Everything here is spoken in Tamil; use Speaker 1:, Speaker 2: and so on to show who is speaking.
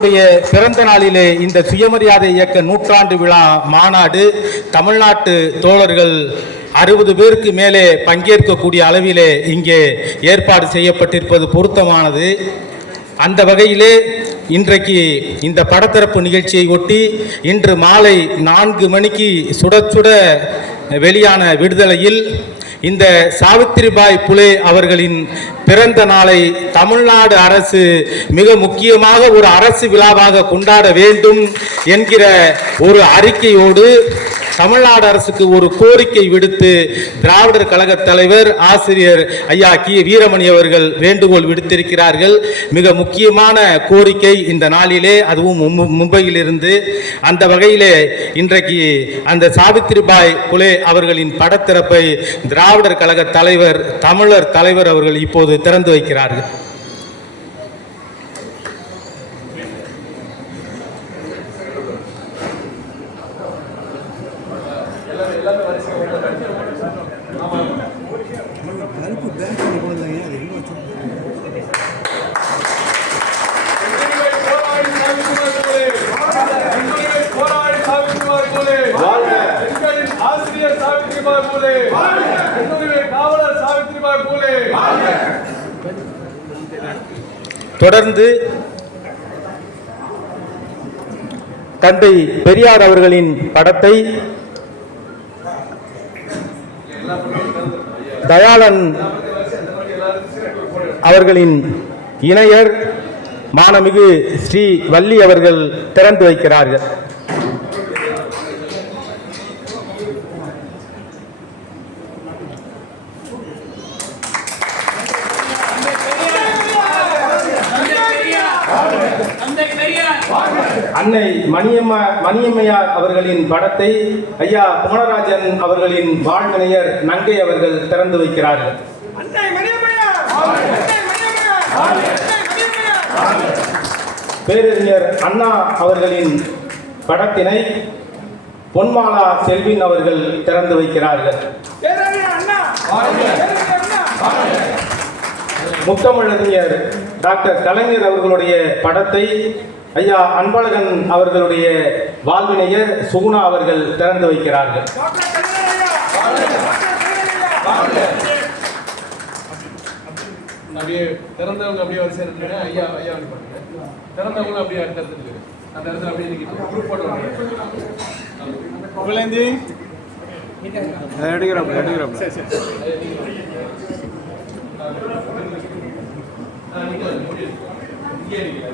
Speaker 1: பிறந்த நாளிலே இந்த சுயமரியாதை இயக்க நூற்றாண்டு விழா மாநாடு தமிழ்நாட்டு தோழர்கள் அறுபது பேருக்கு மேலே பங்கேற்கக்கூடிய அளவிலே இங்கே ஏற்பாடு செய்யப்பட்டிருப்பது பொருத்தமானது. அந்த வகையிலே இன்றைக்கு இந்த படத்திறப்பு நிகழ்ச்சியை ஒட்டி இன்று மாலை நான்கு மணிக்கு சுட சுட வெளியான விடுதலையில் இந்த சாவித்திரிபாய் புலே அவர்களின் பிறந்த நாளை தமிழ்நாடு அரசு மிக முக்கியமாக ஒரு அரசு விழாவாக கொண்டாட வேண்டும் என்கிற ஒரு அறிக்கையோடு தமிழ்நாடு அரசுக்கு ஒரு கோரிக்கை விடுத்து திராவிடர் கழக தலைவர் ஆசிரியர் ஐயா கி வீரமணி அவர்கள் வேண்டுகோள் விடுத்திருக்கிறார்கள். மிக முக்கியமான கோரிக்கை இந்த நாளிலே அதுவும் மும்பையிலிருந்து. அந்த வகையிலே இன்றைக்கு அந்த சாவித்திரிபாய் புலே அவர்களின் படத்திறப்பை திராவிடர் கழக தலைவர் தமிழர் தலைவர் அவர்கள் இப்போது திறந்து வைக்கிறார்கள்.
Speaker 2: சாவித்ரிபாய் பூலே. காவலர் சாவித்ரிபாய் பூலே.
Speaker 1: தொடர்ந்து தந்தை பெரியார் அவர்களின் படத்தை தயாளன் அவர்களின் இணையர் மானமிகு ஸ்ரீ வள்ளி அவர்கள் திறந்து வைக்கிறார்கள். அன்னை மணியம்ம மணியம்மையார் அவர்களின் படத்தை ஐயா குமரராஜன் அவர்களின் வாழ்வினையர் நங்கை அவர்கள் திறந்து வைக்கிறார்கள். பேரறிஞர் அண்ணா அவர்களின் படத்தினை பொன்மாலா செல்வின் அவர்கள் திறந்து வைக்கிறார்கள். முத்தமிழறிஞர் டாக்டர் கலைஞர் அவர்களுடைய படத்தை ஐயா அன்பழகன் அவர்களுடைய வாழ்வினையர் சுகுணா அவர்கள் திறந்து வைக்கிறார்கள்
Speaker 2: அப்படியே திறந்தவங்க அப்படியே வரிசை. ஐயா ஐயா திறந்தவங்களும் அப்படியே அடுத்த இடத்துல. அந்த இடத்துல அப்படியே குரூப் போட்டு வாங்க.
Speaker 3: எடுக்கிறோம் எடுக்கிறோம்
Speaker 2: நில்லுங்க.